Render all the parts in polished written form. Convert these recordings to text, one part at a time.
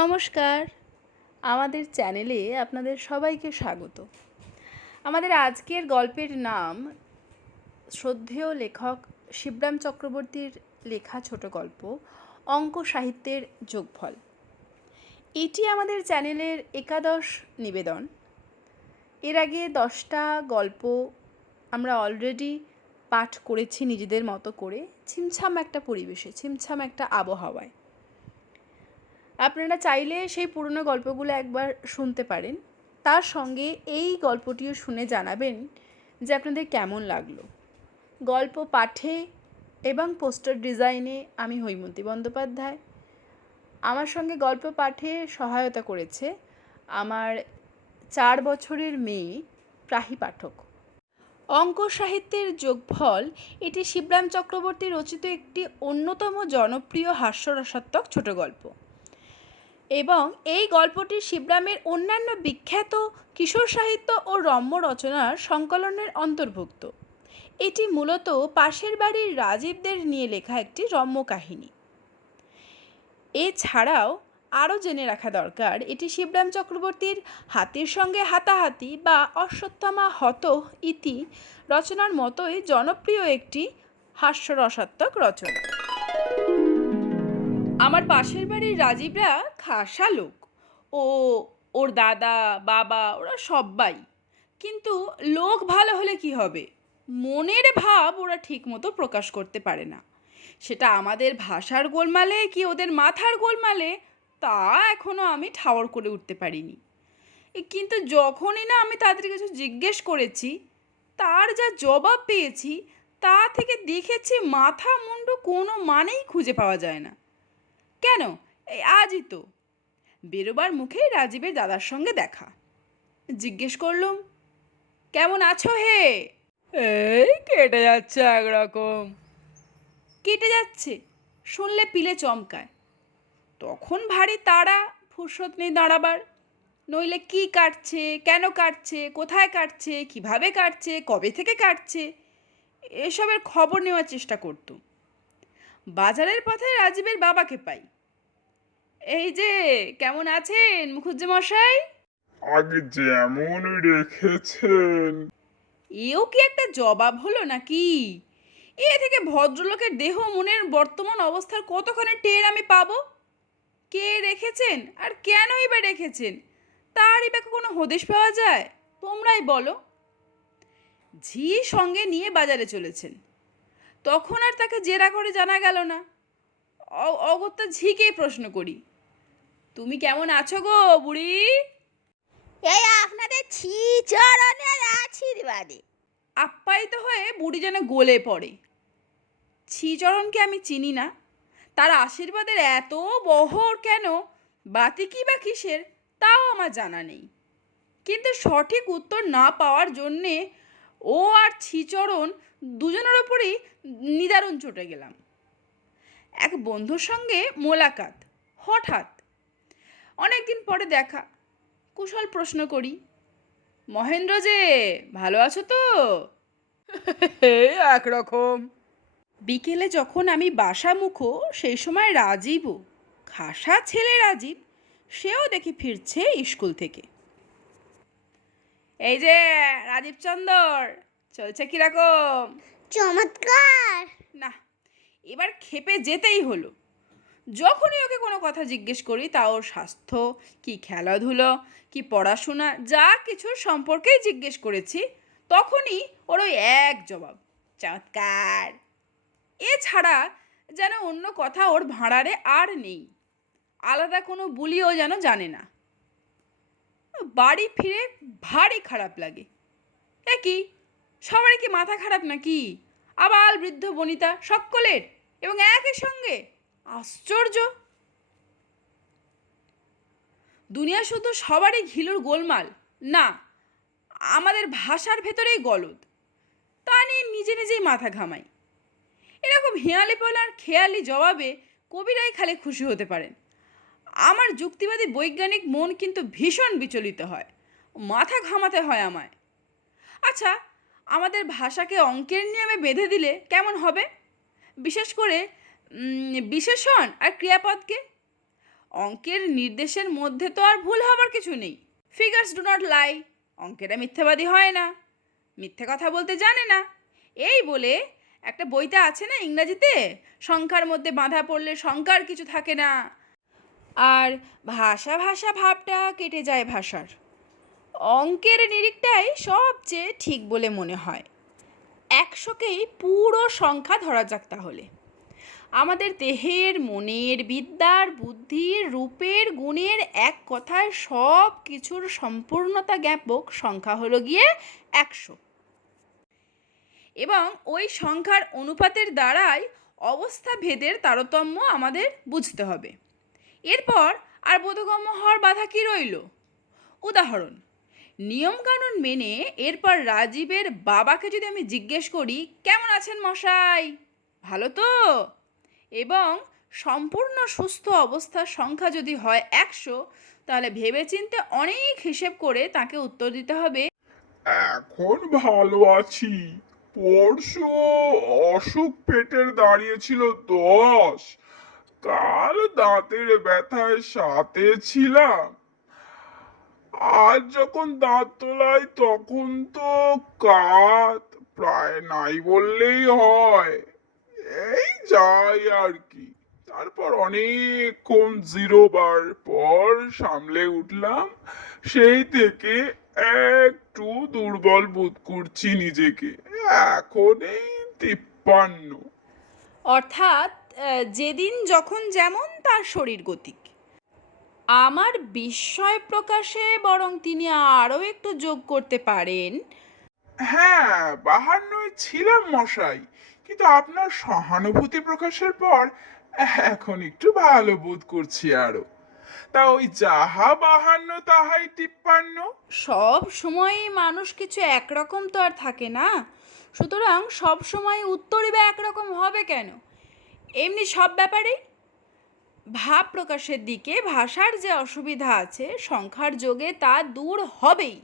নমস্কার, আমাদের চ্যানেলে আপনাদের সবাইকে স্বাগত। আমাদের আজকের গল্পের নাম শ্রদ্ধেয় লেখক শিবরাম চক্রবর্তীর লেখা ছোট গল্প অঙ্ক সাহিত্যের যোগফল। এটি আমাদের চ্যানেলের একাদশ নিবেদন। এর আগে 10টা গল্প আমরা অলরেডি পাঠ করেছি নিজেদের মতো করে, ছিমছাম একটা পরিবেশে, ছিমছাম একটা আবহাওয়ায়। আপনারা চাইলে সেই পুরনো গল্পগুলো একবার শুনতে পারেন, তার সঙ্গে এই গল্পটিও শুনে জানাবেন যে আপনাদের কেমন লাগলো। গল্প পাঠে এবং পোস্টার ডিজাইনে আমি হৈমন্তী বন্দ্যোপাধ্যায়। আমার সঙ্গে গল্প পাঠে সহায়তা করেছে আমার 4 বছরের মেয়ে প্রাহি পাঠক। অঙ্ক সাহিত্যের যোগফল এটি শিবরাম চক্রবর্তী রচিত একটি অন্যতম জনপ্রিয় হাস্যরসাত্মক ছোট গল্প এবং এই গল্পটি শিবরামের অন্যান্য বিখ্যাত কিশোর সাহিত্য ও রম্য রচনার সংকলনের অন্তর্ভুক্ত। এটি মূলত পাশের বাড়ির রাজীবদের নিয়ে লেখা একটি রম্য কাহিনী। এছাড়াও আরও জেনে রাখা দরকার, এটি শিবরাম চক্রবর্তীর হাতির সঙ্গে হাতাহাতি বা অশ্বত্থামা হত ইতি রচনার মতোই জনপ্রিয় একটি হাস্যরসাত্মক রচনা। আমার পাশের বাড়ির রাজীবরা খাসা লোক, ওর দাদা বাবা ওরা সবাই। কিন্তু লোক ভালো হলে কি হবে, মনের ভাব ওরা ঠিক মতো প্রকাশ করতে পারে না। সেটা আমাদের ভাষার গোলমালে কি ওদের মাথার গোলমালে তা এখনও আমি ঠাওর করে উঠতে পারিনি। কিন্তু যখনই না আমি তাদের কিছু জিজ্ঞেস করেছি, তার যা জবাব পেয়েছি তা থেকে দেখেছি মাথা মুন্ডু কোনো মানেই খুঁজে পাওয়া যায় না। কেন, এই আজই তো বেরোবার মুখেই রাজীবের দাদার সঙ্গে দেখা। জিজ্ঞেস করলুম, কেমন আছো হে? এই কেটে যাচ্ছে একরকম। কেটে যাচ্ছে শুনলে পিলে চমকায়। তখন ভারী তাড়া, ফুরসত নেই দাঁড়াবার। নইলে কি কাটছে, কেন কাটছে, কোথায় কাটছে, কিভাবে কাটছে, কবে থেকে কাটছে, এসবের খবর নেওয়ার চেষ্টা করতুম। বাজারের পথে রাজীবের বাবাকে পাই। এই যে, কেমন আছেন মুখুজ্জে মশাই? আগে যেমন রেখেছেন। এও কি একটা জবাব হলো নাকি? এ থেকে ভদ্রলোকের দেহ মনের বর্তমান অবস্থার কতখানি টের আমি পাবো? কে রেখেছেন আর কেনই বা রেখেছেন তারই বা কোনো হদিশ পাওয়া যায়? তোমরাই বলো। ঝি সঙ্গে নিয়ে বাজারে চলেছেন, তখন আর তাকে জেরা করে জানা গেল না। অগত্যা ঝিকেই প্রশ্ন করি, তুমি কেমন আছো গো বুড়ি? এই আপনাদের চরণের আশীর্বাদে। আপ্যায়িত হয়ে বুড়ি যেন গলে পড়ে। শ্রীচরণকে আমি চিনি না, তার আশীর্বাদের এত বহর কেন, বাতি কি বা কিসের তাও আমার জানা নেই। কিন্তু সঠিক উত্তর না পাওয়ার জন্যে ও আর শ্রীচরণ দুজনের ওপরই নিদারুণ চটে গেলাম। এক বন্ধুর সঙ্গে মোলাকাত, হঠাৎ অনেকদিন পরে দেখা, কুশল প্রশ্ন করি, মহেন্দ্র যে, ভালো আছো তো? একরকম। বিকেলে যখন আমি বাসা মুখো সেই সময় রাজীবও, খাসা ছেলে রাজীব, সেও দেখি ফিরছে স্কুল থেকে। এই যে রাজীব চন্দর, চলছে কিরকম? চমৎকার। না, এবার ক্ষেপে যেতেই হলো। যখনই ওকে কোনো কথা জিজ্ঞেস করি তা ওর স্বাস্থ্য কি, খেলাধুলো কি, পড়াশোনা যা কিছুর সম্পর্কেই জিজ্ঞেস করেছি, তখনই ওর ওই এক জবাব, চমৎকার। এছাড়া যেন অন্য কথা ওর ভাঁড়ারে আর নেই। আলাদা কোনো বুলিও যেন জানে না। বাড়ি ফিরে ভারী খারাপ লাগে। এ কি, সবারই কি মাথা খারাপ নাকি? আবাল বৃদ্ধ বনিতা সকলের এবং একই সঙ্গে, আশ্চর্য। দুনিয়া শুধু সবারই ঘিলুর গোলমাল না, আমাদের ভাষার ভেতরেই গলদ। তা নিয়ে নিজে নিজেই মাথা ঘামাই। এরকম হেয়ালিপনার খেয়ালি জবাবে কবিরাই খালি খুশি হতে পারেন। আমার যুক্তিবাদী বৈজ্ঞানিক মন কিন্তু ভীষণ বিচলিত হয়, মাথা ঘামাতে হয় আমায়। আচ্ছা, আমাদের ভাষাকে অঙ্কের নিয়মে বেঁধে দিলে কেমন হবে? বিশেষ করে বিশেষণ আর ক্রিয়াপদকে। অঙ্কের নির্দেশের মধ্যে তো আর ভুল হবার কিছু নেই। ফিগার্স ডু নট লাই, অঙ্কেরা মিথ্যাবাদী হয় না, মিথ্যে কথা বলতে জানে না। এই বলে একটা বইতে আছে না ইংরাজিতে, সংখ্যার মধ্যে বাঁধা পড়লে সংখ্যার কিছু থাকে না, আর ভাষা ভাষা ভাবটা কেটে যায় ভাষার। অঙ্কের নিরিখটাই সবচেয়ে ঠিক বলে মনে হয়। 100কেই পুরো সংখ্যা ধরা যাক তাহলে। আমাদের দেহের, মনের, বিদ্যার, বুদ্ধির, রূপের, গুণের, এক কথায় সব কিছুর সম্পূর্ণতা জ্ঞাপক সংখ্যা হলো গিয়ে 100। এবং ওই সংখ্যার অনুপাতের দ্বারাই অবস্থা ভেদের তারতম্য আমাদের বুঝতে হবে। এরপর আর বোধগম্য হওয়ার বাধা কি রইল? উদাহরণ, নিয়মকানুন মেনে এরপর রাজীবের বাবাকে যদি আমি জিজ্ঞেস করি, কেমন আছেন মশাই, ভালো তো? এবং সম্পূর্ণ সুস্থ অবস্থার সংখ্যা যদি হয় 100, তাহলে ভেবেচিন্তে অনেক হিসেব করে তাকে উত্তর দিতে হবে, এখন ভালো আছি, পরশু অসুখ পেটের দাঁড়িয়েছিল 10, কাল দাঁতের ব্যথায় 7-এ ছিলাম, আজ যখন দাঁত তোলাই তখন তো কাত প্রায় নাই বললেই হয়। এই যাই আর কি। তারপর অনেকক্ষণ জিরোবার পর সামলে উঠলাম। সেই থেকে একটু দুর্বল বোধ করছি নিজেকে। এখন এই 53। অর্থাৎ যেদিন যখন যেমন তার শরীর গতিক। আমার বিস্ময় প্রকাশে বরং তিনি আরও একটু যোগ করতে পারেন, হ্যাঁ, 52 ছিলাম মশাই, কিন্তু আপনার সহানুভূতি প্রকাশের পর এখন একটু ভালো বোধ করছি আরো। তা ওই যাহা 52 তাহাই 53। সব সময়ই মানুষ কিছু একরকম তো আর থাকে না, সুতরাং সব সময় উত্তরই বা একরকম হবে কেন? এমনি সব ব্যাপারেই ভাব প্রকাশের দিকে ভাষার যে অসুবিধা আছে, সংখ্যার যোগে তা দূর হবেই।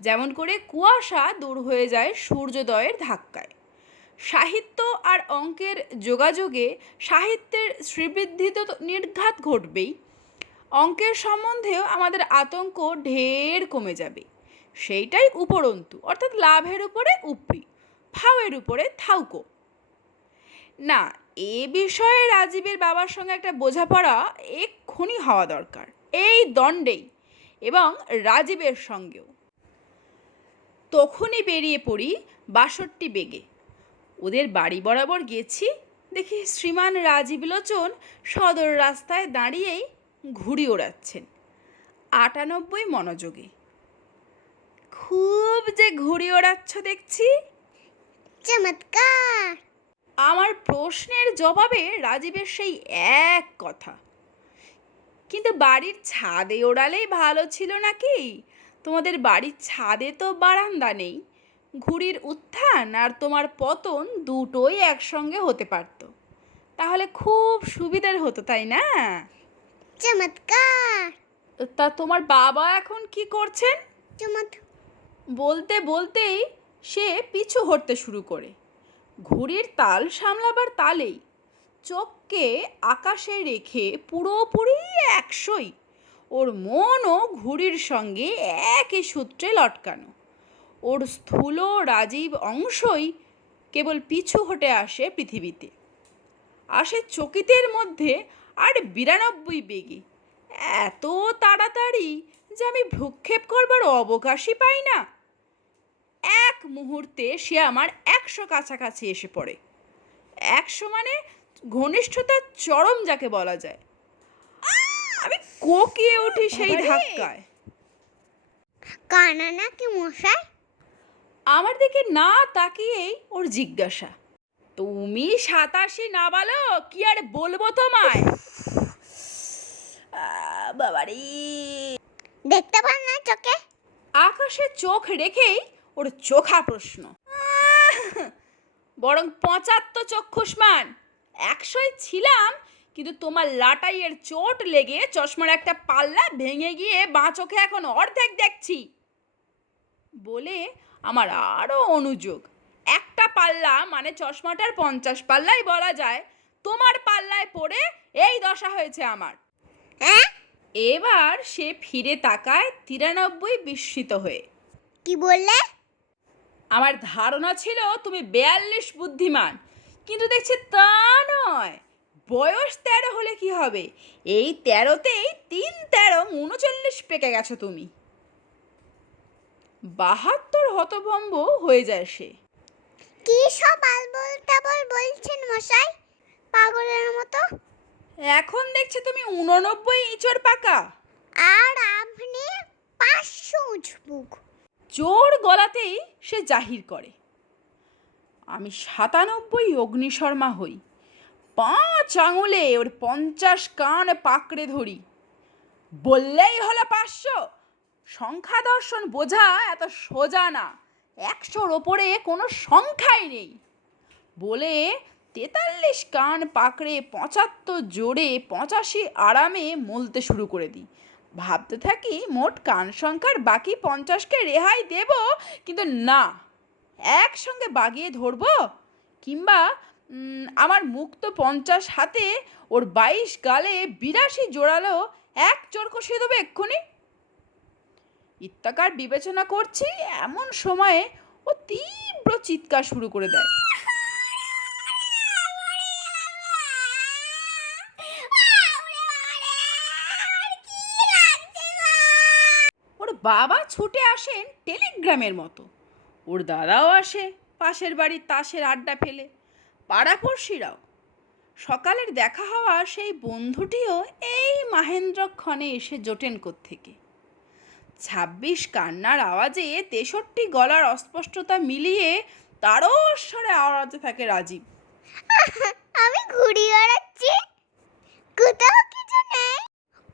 যেমন করে কুয়াশা দূর হয়ে যায় সূর্যোদয়ের ধাক্কায়। সাহিত্য আর অঙ্কের যোগাযোগে সাহিত্যের শ্রীবৃদ্ধি তো নির্ঘাত ঘটবেই। অঙ্কের সম্বন্ধেও আমাদের আতঙ্ক ঢের কমে যাবে। সেইটাই উপরন্তু, অর্থাৎ লাভের উপরে উপরি, ফাওয়ের উপরে থাউকো। না, এ বিষয়ে রাজীবের বাবার সঙ্গে একটা বোঝাপড়া এক্ষুনি হওয়া দরকার, এই দণ্ডেই, এবং রাজীবের সঙ্গেও। তখনই বেরিয়ে পড়ি 62 বেগে। ওদের বাড়ি বরাবর গেছি, দেখি শ্রীমান রাজীব লোচন সদর রাস্তায় দাঁড়িয়েই ঘুড়ি ওড়াচ্ছেন 98 মনোযোগে। খুব যে ঘুড়ি ওড়াচ্ছ দেখছি। চমৎকার। আমার প্রশ্নের জবাবে রাজীবের সেই এক কথা, কিন্তু বাড়ির ছাদে ওড়ালেই ভালো ছিল নাকি? তোমাদের বাড়ির ছাদে তো বারান্দা নেই। ঘুড়ির উত্থান আর তোমার পতন দুটোই একসঙ্গে হতে পারত, তাহলে খুব সুবিধার হতো, তাই না? চমৎকার। তা তোমার বাবা এখন কি করছেন? বলতে বলতেই সে পিছু হটতে শুরু করে। ঘুড়ির তাল সামলাবার তালেই চোখকে আকাশে রেখে পুরোপুরি 100ই। ওর মনও ঘুড়ির সঙ্গে একই সূত্রে লটকানো। ওর স্থূল রাজীব অংশই কেবল পিছু হটে আসে পৃথিবীতে, আসে চকিতের মধ্যে আর 92 বেগে, এত তাড়াতাড়ি যে আমি ভ্রুক্ষেপ করবার অবকাশই পাই না। এক মুহূর্তে সে আমার 100 কাছাকাছি এসে পড়ে। 100 মানে ঘনিষ্ঠতার চরম যাকে বলা যায়। আমি কোকিয়ে উঠি সেই ধাক্কায়। কানা নাকি মশাই? আমার দিকে না তাকিয়েই ওর জিজ্ঞাসা, তুমি 87 না বলো কি আর বলবো তোমায়? বাবারে, দেখতে পান না চোখে? আকাশে চোখ রেখেই ওর চোখা প্রশ্ন। বরং 75 চক্ষুষ্মান। 100ই ছিলাম, কিন্তু তোমার লাটাইয়ের চোট লেগে চশমার একটা পাল্লা ভেঙে গিয়ে বাঁ চোখে এখন অর্ধেক দেখছি। বলে আমার আরও অনুযোগ, একটা পাল্লা মানে চশমাটার 50 পাল্লাই বলা যায়, তোমার পাল্লায় পড়ে এই দশা হয়েছে আমার। হ্যাঁ? এবার সে ফিরে তাকায় 93 বিস্মিত হয়ে। কি বললে? আমার ধারণা ছিল তুমি 42 বুদ্ধিমান, কিন্তু দেখছি তা নয়। বয়স 13 হলে কি হবে, এই 13তেই 3 13 39 পেকে গেছো তুমি। 72 হতভম্ব হয়ে যায় সে। কি সব আলবল তাবল বলছেন মশাই, পাগলের মতো? এখন দেখছি তুমি 89 ইঁচড় পাকা। আর আপনি 500 উঁচবুক। জোর গলাতেই সে জাহির করে। আমি 97 অগ্নিশর্মা হই, 5 আঙুলে ওর 50 কান পাকড়ে ধরি। বললেই হলো 500। সংখ্যা দর্শন বোঝা এত সোজা না, 100-র ওপরে কোনো সংখ্যাই নেই। বলে 43 কান পাকড়ে 75 জোরে 85 আরামে মলতে শুরু করে দিই। ভাবতে থাকি মোট কান সংখ্যার বাকি 50কে রেহাই দেব, কিন্তু না, একসঙ্গে বাগিয়ে ধরবো, কিংবা আমার মুক্ত 50 হাতে ওর 22 গালে 82 জোড়ালো এক চোর কষিয়ে দেবো এক্ষুনি। ইত্যাকার বিবেচনা করছি, এমন সময়ে ও তীব্র চিৎকার শুরু করে দেয়। ওর বাবা ছুটে আসেন টেলিগ্রামের মতো, ওর দাদাও আসে পাশের বাড়ির তাসের আড্ডা ফেলে, পাড়াপড়শিরাও। সকালের দেখা হওয়া সেই বন্ধুটিও এই মাহেন্দ্রক্ষণে এসে জোটেন কোত্থেকে। 26 কান্নার আওয়াজে 63 গলার অস্পষ্টতা মিলিয়ে তারস্বরে আওয়াজে থাকে রাজীব। আমি ঘুড়ি ওড়াচ্ছি, কোথাও কিছু নেই,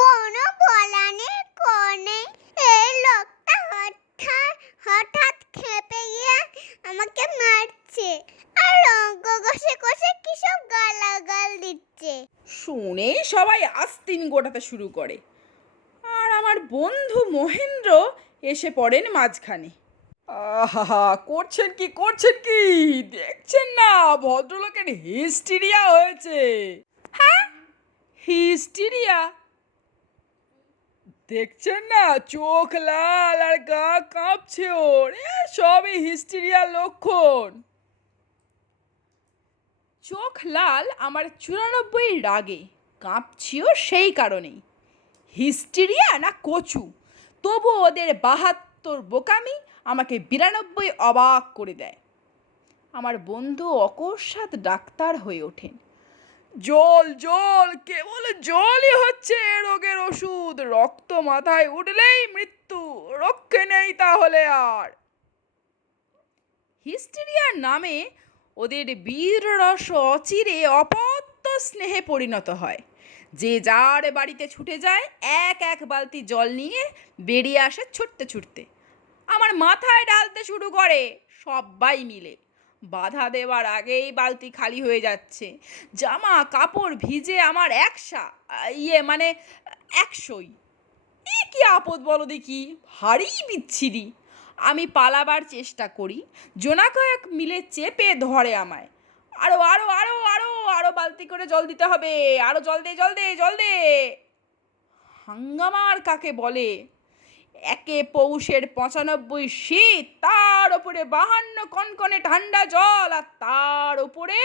কোনো বলা নেই কোনে। এই লোকটা হঠাৎ খেপে গিয়ে আমাকে মারছে, আর রঙ্গ কষে কষে কি সব গালাগাল দিচ্ছে। শুনে সবাই আস্তিন গোটাতে শুরু করে, আর আমার বন্ধু মহেন্দ্র এসে পড়েন মাঝখানে। আহা, করছেন কি দেখছেন না, ভদ্রলোকের হিস্টিরিয়া হয়েছে। হ্যাঁ, হিস্টিরিয়া? দেখছেন না, চোখ লাল আর গা কাঁপছে ওর, সবই হিস্টিরিয়ার লক্ষণ। চোখ লাল আমার 94 রাগে, কাঁপছিও সেই কারণেই। হিস্টিরিয়া না কচু, তবু ওদের 72 বোকামি আমাকে 92 অবাক করে দেয়। আমার বন্ধু অকস্মাৎ ডাক্তার হয়ে ওঠেন। জল, কেবল জলই হচ্ছে এ রোগের ওষুধ, রক্ত মাথায় উঠলেই মৃত্যু, রক্ষে নেই তাহলে আর। হিস্টেরিয়ার নামে ওদের বীররস অচিরে অপত্য স্নেহে পরিণত হয়। যে যার বাড়িতে ছুটে যায়, এক এক বালতি জল নিয়ে বেরিয়ে আসে ছুটতে ছুটতে, আমার মাথায় ঢালতে শুরু করে সবাই মিলে। বাধা দেওয়ার আগেই বালতি খালি হয়ে যাচ্ছে, জামা কাপড় ভিজে আমার 100ই। এ কি আপদ বলো দেখি, ভারী বিচ্ছিরি। আমি পালাবার চেষ্টা করি, জোনা কয়েক মিলে চেপে ধরে আমায়। আরো আরো আরো আরো আরো বালতি করে জল দিতে হবে, আরো জল দে। হাঙ্গামার কাকে বলে? একে পৌষের 95 শীত, তার ওপরে 52 কনকনে ঠান্ডা জল, আর তার ওপরে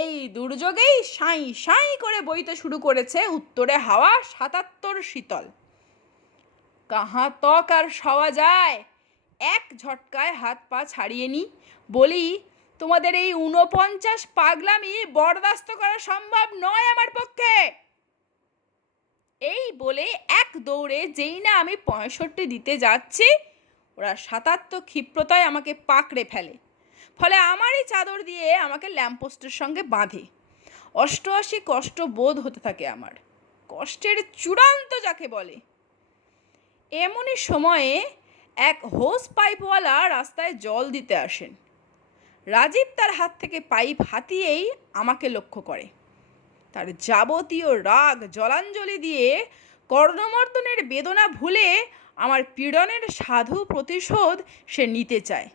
এই দুর্যোগেই সাঁই সাঁই করে বইতে শুরু করেছে উত্তরে হাওয়া 77 শীতল। কাহা তক আর সওয়া যায়, এক ঝটকায় হাত পা ছাড়িয়ে নি, বলি তোমাদের এই 49 পাগলামি বরদাস্ত করা সম্ভব নয় আমার পক্ষে। এই বলে এক দৌড়ে যেই না আমি 65 দিতে যাচ্ছি, ওরা 77 ক্ষিপ্রতায় আমাকে পাকড়ে ফেলে। ফলে আমারই চাদর দিয়ে আমাকে ল্যাম্পপোস্টের সঙ্গে বাঁধে। 88 কষ্ট বোধ হতে থাকে আমার, কষ্টের চূড়ান্ত যাকে বলে। এমনই সময়ে এক হোস পাইপওয়ালা রাস্তায় জল দিতে আসেন। রাজীব তার হাত থেকে পাইপ হাতিয়েই আমাকে লক্ষ্য করে। তার যাবতীয় রাগ জলাঞ্জলি দিয়ে কর্ণমর্দনের বেদনা ভুলে আমার পীড়নের সাধু প্রতিশোধ সে নিতে চায়।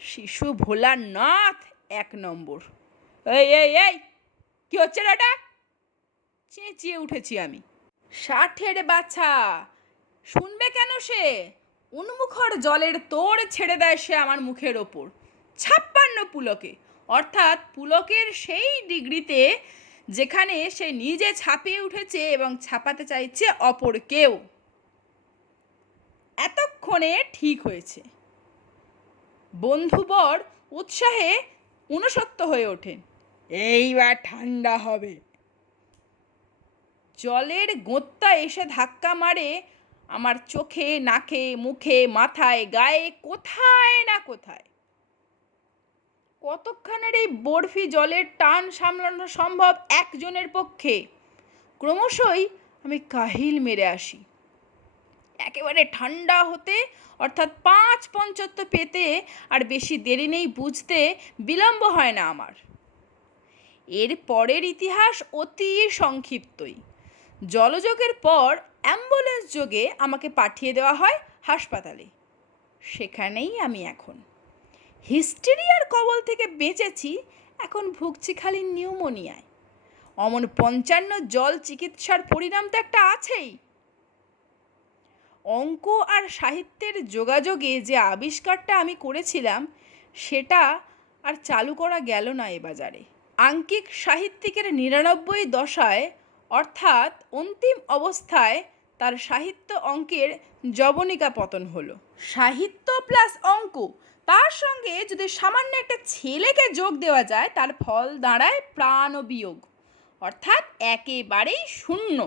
শিশু ভোলার নাথ 1 নম্বর। এই কি হচ্ছে না এটা? চেঁচিয়ে উঠেছি আমি। ষাটের বাছা, শুনবে কেন সে? উন্মুখর জলের তোড় ছেড়ে দেয় সে আমার মুখের ওপর। 56 পুলকে, অর্থাৎ পুলকের সেই ডিগ্রিতে যেখানে সে নিজে ছাপিয়ে উঠেছে এবং ছাপাতে চাইছে অপরকেও। এতক্ষণে ঠিক হয়েছে। বন্ধুবর উৎসাহে ঊনসত্ত হয়ে ওঠেন। এইবার ঠান্ডা হবে। জলের গোঁত্তা এসে ধাক্কা মারে আমার চোখে, নাকে, মুখে, মাথায়, গায়ে, কোথায় না কোথায়। কতক্ষণের এই বরফি জলের টান সামলানো সম্ভব একজনের পক্ষে? ক্রমশই আমি কাহিল মেরে আসি। একেবারে ঠান্ডা হতে, অর্থাৎ 5:75 পেতে আর বেশি দেরি নেই বুঝতে, বিলম্ব হয় না আমার। এর পরের ইতিহাস অতি সংক্ষিপ্তই। জলযোগের পর অ্যাম্বুলেন্স যোগে আমাকে পাঠিয়ে দেওয়া হয় হাসপাতালে। সেখানেই আমি এখন। হিস্টেরিয়ার কবল থেকে বেঁচেছি, এখন ভুগছি খালি নিউমোনিয়ায়। অমন 55 জল চিকিৎসার পরিণাম তো একটা আছেই। অঙ্ক আর সাহিত্যের যোগাযোগে যে আবিষ্কারটা আমি করেছিলাম সেটা আর চালু করা গেল না এ বাজারে। আঙ্কিক সাহিত্যিকের 99 দশায়, অর্থাৎ অন্তিম অবস্থায় তার সাহিত্য অঙ্কের জবনিকা পতন হলো। সাহিত্য প্লাস অঙ্ক, তার সঙ্গে যদি সামান্য একটা ছেলেকে যোগ দেওয়া যায়, তার ফল দাঁড়ায় প্রাণ ও বিয়োগ, অর্থাৎ একেবারেই শূন্য।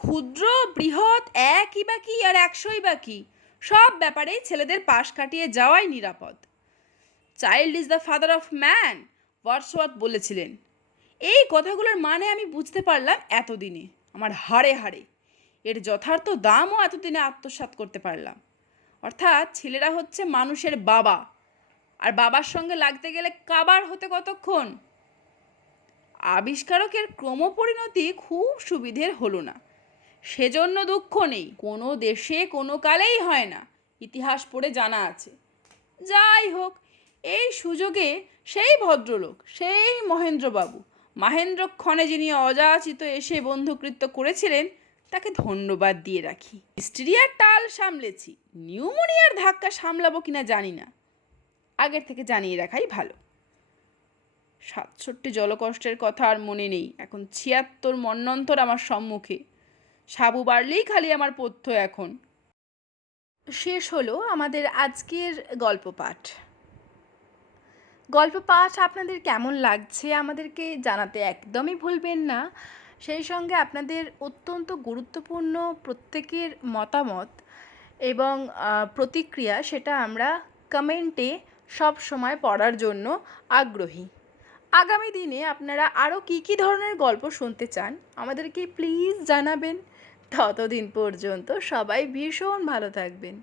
ক্ষুদ্র বৃহৎ একই বা কি আর 100ই বা কি, সব ব্যাপারেই ছেলেদের পাশ কাটিয়ে যাওয়াই নিরাপদ। Child is the father of man, Wordsworth বলেছিলেন। এই কথাগুলোর মানে আমি বুঝতে পারলাম এতদিনে, আমার হাড়ে হাড়ে। এর যথার্থ দামও এতদিনে আত্মসাৎ করতে পারলাম। অর্থাৎ ছেলেরা হচ্ছে মানুষের বাবা, আর বাবার সঙ্গে লাগতে গেলে কাবার হতে কতক্ষণ। আবিষ্কারকের ক্রমপরিণতি খুব সুবিধের হলো না, সেজন্য দুঃখ নেই। কোনো দেশে কোনো কালেই হয় না, ইতিহাস পড়ে জানা আছে। যাই হোক, এই সুযোগে সেই ভদ্রলোক, সেই মহেন্দ্রবাবু, মাহেন্দ্রক্ষণে যিনি অযাচিত এসে বন্ধুকৃত্য করেছিলেন, তাকে ধন্যবাদ দিয়ে রাখি। হিস্টেরিয়ার টাল সামলেছি, নিউমোনিয়ার ধাক্কা সামলাবো কিনা জানি না। আগের থেকে জানিয়ে রাখাই ভালো। 67 জলকষ্টের কথা আর মনে নেই, এখন 76 মন্বন্তর আমার সম্মুখে। সাবু বাড়লেই খালি আমার পথ্য এখন। শেষ হলো আমাদের আজকের গল্প পাঠ। গল্প পাঠ আপনাদের কেমন লাগছে আমাদেরকে জানাতে একদমই ভুলবেন না। সেই সঙ্গে আপনাদের অত্যন্ত গুরুত্বপূর্ণ প্রত্যেকের মতামত এবং প্রতিক্রিয়া, সেটা আমরা কমেন্টে সব সময় পড়ার জন্য আগ্রহী। আগামী দিনে আপনারা আরও কী ধরনের গল্প শুনতে চান আমাদেরকে প্লিজ জানাবেন। ততদিন পর্যন্ত সবাই ভীষণ ভালো থাকবেন।